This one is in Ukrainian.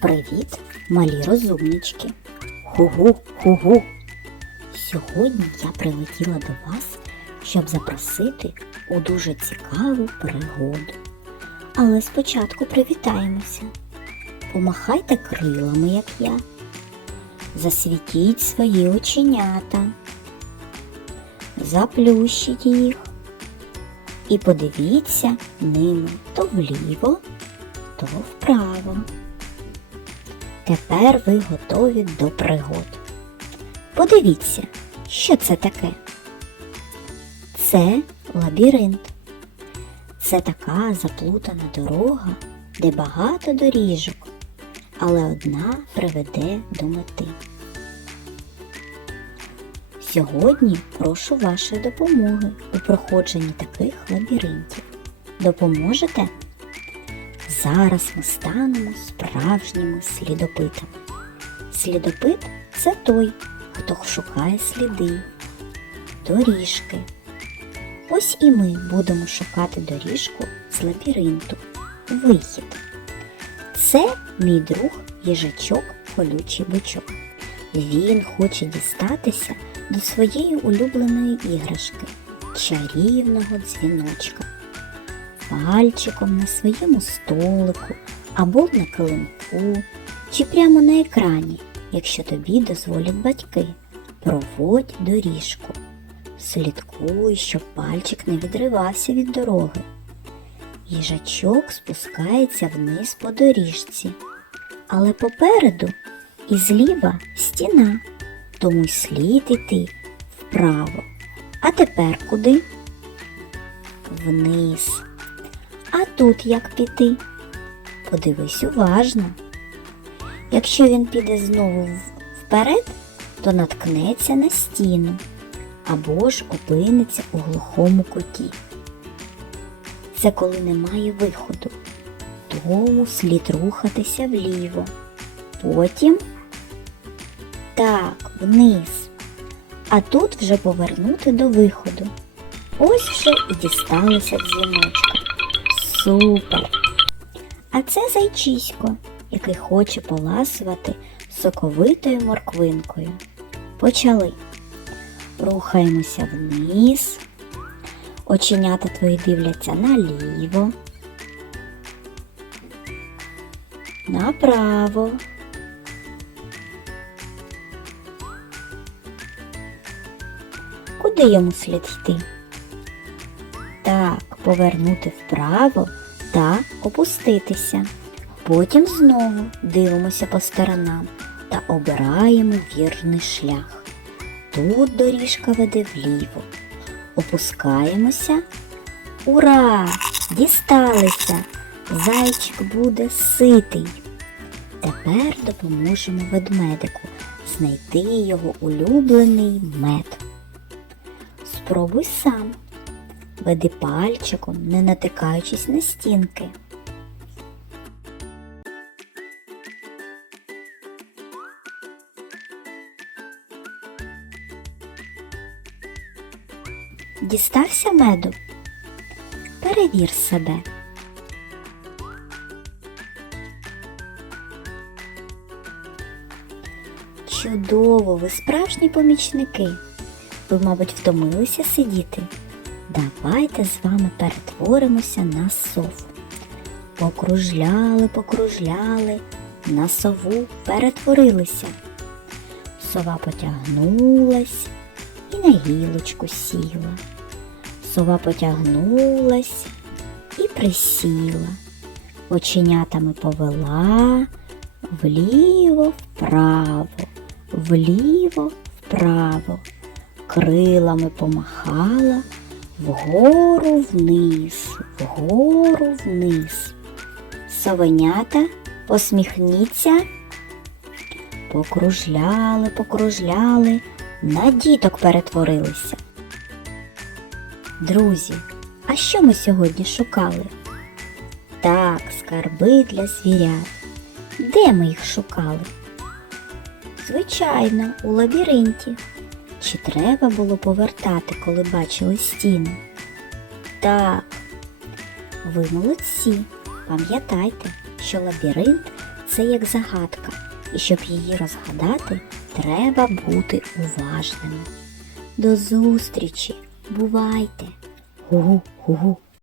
Привіт, малі розумнички. Ху-гу, ху-гу. Сьогодні я прилетіла до вас, щоб запросити у дуже цікаву пригоду. Але спочатку привітаємося. Помахайте крилами, як я. Засвітіть свої оченята. Заплющіть їх. І подивіться ними то вліво, то вправо. Тепер ви готові до пригод. Подивіться, що це таке. Це лабіринт. Це така заплутана дорога, де багато доріжок, але одна приведе до мети. Сьогодні прошу вашої допомоги у проходженні таких лабіринтів. Допоможете? Зараз ми станемо справжніми слідопитами. Слідопит це той, хто шукає сліди, доріжки. Ось і ми будемо шукати доріжку з лабіринту, вихід. Це мій друг їжачок колючий бичок. Він хоче дістатися до своєї улюбленої іграшки чарівного дзвіночка пальчиком на своєму столику або на килимку, чи прямо на екрані, якщо тобі дозволять батьки. Проводь доріжку. Слідкуй, щоб пальчик не відривався від дороги. Їжачок спускається вниз по доріжці, але попереду і зліва стіна, тому й слід іти вправо. А тепер куди? Вниз. А тут як піти? Подивись уважно. Якщо він піде знову вперед, то наткнеться на стіну або ж опиниться у глухому куті. Це коли немає виходу, тому слід рухатися вліво. Потім так, вниз. А тут вже повернути до виходу. Ось вже і дісталися дзвіночка. Супер! А це зайчисько, який хоче поласувати соковитою морквинкою. Почали. Рухаємося вниз. Оченята твої дивляться наліво. Направо. Куди йому слід йти? Повернути вправо та опуститися. Потім знову дивимося по сторонам та обираємо вірний шлях. Тут доріжка веде вліво. Опускаємося. Ура! Дісталися! Зайчик буде ситий. Тепер допоможемо ведмедику знайти його улюблений мед. Спробуй сам. Веди пальчиком, не натикаючись на стінки. Дістався меду? Перевір себе. Чудово, ви справжні помічники. Ви, мабуть, втомилися сидіти. Давайте з вами перетворимося на сов. Покружляли, покружляли, на сову перетворилися. Сова потягнулась і на гілочку сіла. Сова потягнулась і присіла. Оченятами повела вліво, вправо, вліво, вправо, крилами помахала вгору вниз, вгору вниз. Совенята, посміхніться. Покружляли, покружляли, на діток перетворилися. Друзі, а що ми сьогодні шукали? Так, скарби для звірят. Де ми їх шукали? Звичайно, у лабіринті. Чи треба було повертати, коли бачили стіну? Так. Ви молодці. Пам'ятайте, що лабіринт це як загадка, і щоб її розгадати, треба бути уважними. До зустрічі! Бувайте! Гу-гу, гу-гу.